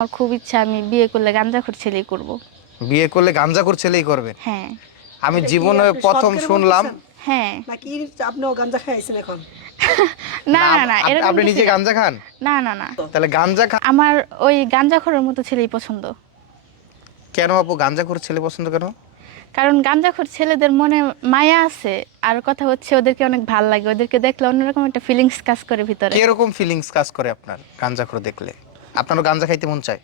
আমার খুব ইচ্ছা আমি বিয়ে করলে গাঁজাখোর ছেলেই করব। বিয়ে করলে গাঞ্জাখোর ছেলেই করবেন? হ্যাঁ। আমি এটা কি জীবনে আপনি শখ প্রথম করে শুনলাম। বলতেছেন হ্যাঁ। নাকি আপনিও গাঞ্জা খাইছেন এখন? না না, না না, এরকম আপনি কিছু নিজে না। গাঞ্জা খান? না না না, তাহলে গাঞ্জা খান আমার ওই গাঁজাখোরের মতো ছেলেই পছন্দ। কেন আপু? গাঞ্জাখোর ছেলে পছন্দ কেন? কারণ গাঁজাখোর ছেলেদের মনে মায়া আছে, আর কথা হচ্ছে ওদেরকে অনেক ভাল লাগে, ওদেরকে দেখলে অন্যরকম একটা ফিলিংস কাজ করে ভিতরে। কিরকম ফিলিংস কাজ করে আপনার গাঞ্জাখোর দেখলে? আপনারও গাঞ্জা খাইতে মন চায়?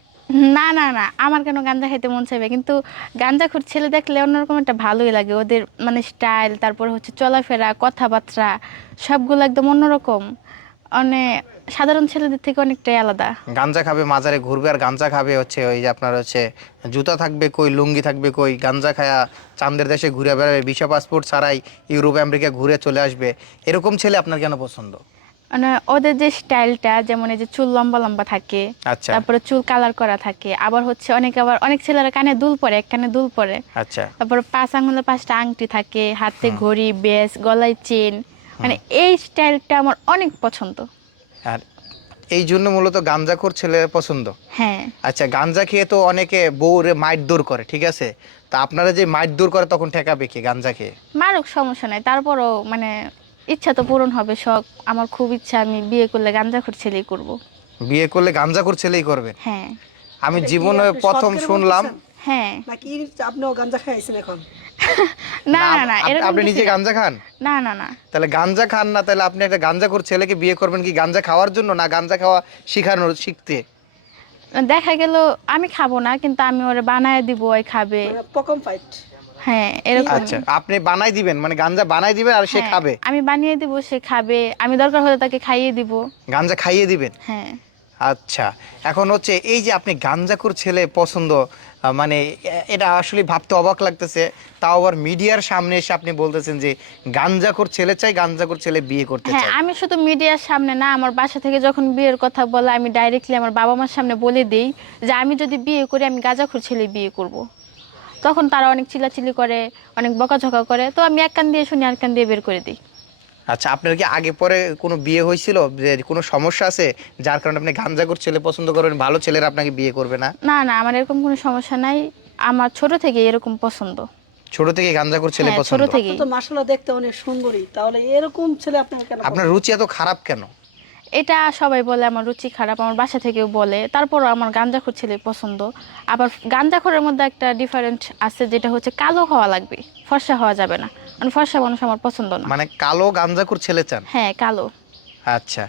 না না না, আমার কেন গাঁজা খাইতে মন চাইবে, কিন্তু গাঁজাখোর ছেলে দেখলে অন্যরকম একটা ভালোই লাগে, ওদের মানে স্টাইল, তারপর হচ্ছে চলাফেরা, কথাবার্তা সবগুলো একদম অন্যরকম, মানে সাধারণ ছেলেদের থেকে অনেকটাই আলাদা। গাঞ্জা খাবে, মাজারে ঘুরবে, আর গাঞ্জা খাবে হচ্ছে ওই যে আপনার হচ্ছে জুতা থাকবে কই, লুঙ্গি থাকবে কই, গাঞ্জা খায়া চাঁদের দেশে ঘুরে বেড়াবে, ভিসা পাসপোর্ট ছাড়াই ইউরোপ আমেরিকা ঘুরে চলে আসবে। এরকম ছেলে আপনার কেন পছন্দ? মানে ওদের যে স্টাইলটা, যেমন এই যে চুল লম্বা লম্বা থাকে, আচ্ছা তারপরে চুল কালার করা থাকে, আবার হচ্ছে অনেক ছেলেরা কানে দুল পরে, এক কানে দুল পরে, আচ্ছা। তারপর 5 আঙ্গুলে 5টা আংটি থাকে, হাতে ঘড়ি, বেস, গলায় চেন, মানে এই স্টাইলটা আমার অনেক পছন্দ। আর এই জন্য মূলত গাঞ্জাখোর ছেলে পছন্দ। হ্যাঁ। আচ্ছা, গাঞ্জা খেয়ে তো অনেকে বউরে মাইট দূর করে, ঠিক আছে, তা আপনারা যে মাইট দূর করে তখন ঠেকাবে কি গাঞ্জা খেয়ে? মারুক, সমস্যা নাই, তারপরও মানে ইচ্ছা তো পূরণ হবে, শখ। আমার খুব ইচ্ছা আমি বিয়ে করলে গাঁজাখোর ছেলেই করব। বিয়ে করলে গাঞ্জাখোর ছেলেই করবেন? হ্যাঁ। আমি এটা কি জীবনে আপনি শখ প্রথম করে শুনলাম। বলতেছেন? হ্যাঁ। নাকি আপনিও গাঞ্জা খাইছেন এখন? না না না, এরকম আপনি কিছু নিজে না। গাঞ্জা খান? না না না, তাহলে গাঞ্জা খান না, তাহলে আপনি একটা গাঞ্জাখোর ছেলেকে বিয়ে করবেন কি গাঞ্জা খাওয়ার জন্য, না গাঞ্জা খাওয়া শিখতে? দেখা গেল আমি খাবো না, কিন্তু আমি ওরে বানায় দিব, ওই খাবে। মানে পকম ফাইট। হ্যাঁ, এরকম। আচ্ছা, আপনি বানাই দিবেন, মানে গাঞ্জা বানাই দিবেন আর সে হ্যাঁ, খাবে? আমি বানিয়ে দিব, সে খাবে, আমি দরকার হলে তাকে খাইয়ে দিব। গাঞ্জা খাইয়ে দিবেন? হ্যাঁ। আচ্ছা, এখন হচ্ছে এই যে আপনি গাঞ্জাখোর ছেলে পছন্দ, মানে এটা আসলে ভাবতে অবাক লাগতেছে। তাও আবার মিডিয়ার সামনে এসে আপনি বলতেছেন যে গাঞ্জাখোর ছেলে চাই, গাঞ্জাখোর ছেলে বিয়ে করতে হ্যাঁ, চাই। আমি শুধু মিডিয়ার সামনে না, আমার বাসা থেকে যখন বিয়ের কথা বলে আমি ডাইরেক্টলি আমার বাবা মার সামনে বলে দিই যে আমি যদি বিয়ে করি আমি গাঁজাখোর ছেলে বিয়ে করব। তখন তারা অনেক চিল্লাচিল্লি করে, অনেক বকাঝকা করে, তো আমি এক কান দিয়ে শুনি আর কান দিয়ে বের করে দিই। আচ্ছা, আপনার কি আগে পরে কোনো বিয়ে হয়েছিল, যে কোনো সমস্যা আছে যার কারণে আপনি গাঞ্জাখোর ছেলে পছন্দ করবেন, ভালো ছেলেরা আপনাকে বিয়ে করবে না? না না, আমার এরকম কোনো সমস্যা নাই, আমার ছোট থেকে এরকম পছন্দ। ছোট থেকে গাঞ্জাখোর ছেলে হ্যাঁ, পছন্দ? ছোট থেকে। আপনি তো মাশাআল্লাহ দেখতে অনেক সুন্দরী, তাহলে এরকম ছেলে আপনার কেন আপনার পছন্দ? রুচি এত খারাপ কেন? এটা সবাই বলে আমার রুচি খারাপ, আমার বাসা থেকেও বলে, তারপরও আমার গাঁজাখোর ছেলে পছন্দ। আবার গাঁজাখোরের মধ্যে একটা ডিফারেন্ট আছে, যেটা হচ্ছে কালো হওয়া লাগবে, ফর্সা হওয়া যাবে না, মানে ফর্সা মানুষ আমার পছন্দ না। মানে কালো গাঞ্জাখোর ছেলে চান? হ্যাঁ, কালো। আচ্ছা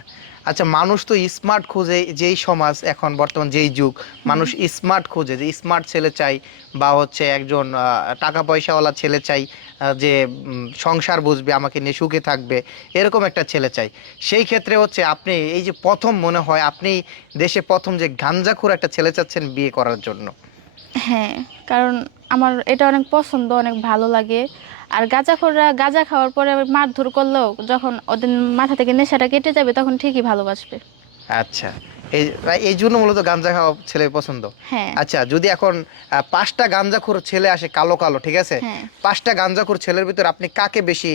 আচ্ছা, মানুষ তো স্মার্ট খোঁজে, যেই সমাজ এখন বর্তমান, যেই যুগ, মানুষ স্মার্ট খোঁজে, যে স্মার্ট ছেলে চাই, বা হচ্ছে একজন টাকা পয়সাওয়ালা ছেলে চাই, যে সংসার বুঝবে, আমাকে নিয়ে সুখে থাকবে, এরকম একটা ছেলে চাই। সেই ক্ষেত্রে হচ্ছে আপনি এই যে প্রথম মনে হয় আপনি দেশে প্রথম যে গাঞ্জাখোর একটা ছেলে চাচ্ছেন বিয়ে করার জন্য। হ্যাঁ, কারণ আমার এটা অনেক পছন্দ, অনেক ভালো লাগে। আর গাঁজাখোররা গাঁজা খাওয়ার পরে মারধর করলেও যখন ওদের মাথা থেকে নেশাটা কেটে যাবে তখন ঠিকই ভালোবাসবে। আচ্ছা, এই এই জন্য মূলত গাঞ্জা খাওয়া ছেলে পছন্দ। হ্যাঁ। আচ্ছা, যদি এখন 5টা গাঞ্জাখোর ছেলে আসে কালো কালো, ঠিক আছে, হ্যাঁ। 5টা গাঞ্জাখোর ছেলের ভিতর আপনি কাকে বেশি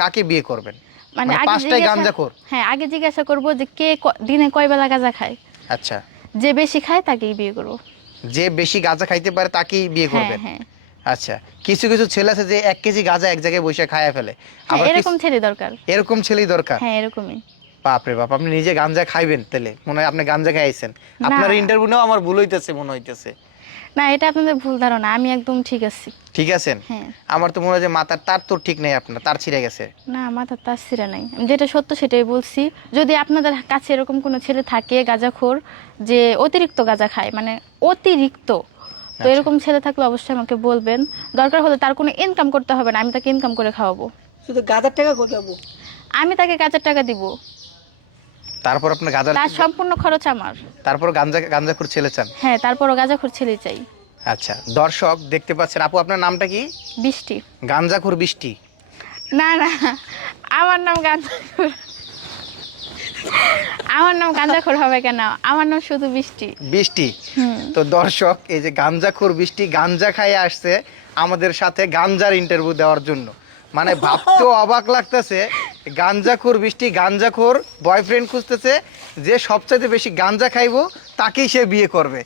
কাকে বিয়ে করবেন? মানে মানে আগে 5টাই জিজ্ঞাসা, গাঞ্জাখোর? হ্যাঁ, আগে জিজ্ঞাসা করবো যে কে দিনে কয় বেলা গাঁজা খায়, আচ্ছা, যে বেশি খায় তাকেই বিয়ে করবো। যে বেশি গাঁজা খাইতে পারে তাকেই বিয়ে হ্যাঁ করবেন? হ্যাঁ আচ্ছা, কিছু কিছু ছেলে আছে যে 1 কেজি গাঁজা এক জায়গায় বসে খায়া ফেলে, হ্যাঁ, আবার এরকম ছেলে দরকার। এরকম ছেলেই দরকার? হ্যাঁ, এরকমই। বাপরে বাপ, আপনি নিজে গাঞ্জা খাইবেন তাহলে? মনে হয় আপনি গাঞ্জা খাইছেন। আপনার ইন্টারভিউ নেওয়া আমার ভুল হইতেছে মনে হইতেছে। না, এটা আপনাদের ভুল ধারণা, আমি একদম ঠিক আছি। ঠিক আছেন? হ্যাঁ। আমার তো মনে হয় যে মাথার তার তো ঠিক নেই, আপনার তার ছিঁড়ে গেছে। না, মাথার তার ছিঁড়া নাই, আমি যেটা সত্য সেটাই বলছি। যদি আপনাদের কাছে এরকম কোনো ছেলে থাকে গাঁজাখোর, যে অতিরিক্ত গাঁজা খায়, মানে অতিরিক্ত, তো এরকম ছেলে থাকলে অবশ্যই আমাকে বলবেন। দরকার হলে তার কোনো ইনকাম করতে হবে না, আমি তাকে ইনকাম করে খাওয়াবো। শুধু গাঁজার টাকা কই পাবো? আমি তাকে গাঁজার টাকা দিব, তারপর আপনার গাঁজা, তার সম্পূর্ণ খরচ আমার। তারপর গাঞ্জাখোর ছেলে চান? হ্যাঁ, তারপরও গাঁজাখোর ছেলে চাই। আচ্ছা, দর্শক দেখতে পাচ্ছেন, আপু আপনার নামটা কি? বৃষ্টি। গাঞ্জাখোর বৃষ্টি? না না, আমার নাম গাঁজাখোর, আমার নাম গাঁজাখোর হবে কেন, আমার নাম শুধু বৃষ্টি। বৃষ্টি? তো দর্শক, এই যে গাঞ্জাখোর বৃষ্টি গাঞ্জা খাইয়ে আসছে আমাদের সাথে গাঞ্জার ইন্টারভিউ দেওয়ার জন্য, মানে ভাবতেও অবাক লাগতেছে গাঞ্জাখোর বৃষ্টি গাঞ্জাখোর বয়ফ্রেন্ড খুঁজতেছে, যে সবচাইতে বেশি গাঞ্জা খাইবো তাকেই সে বিয়ে করবে।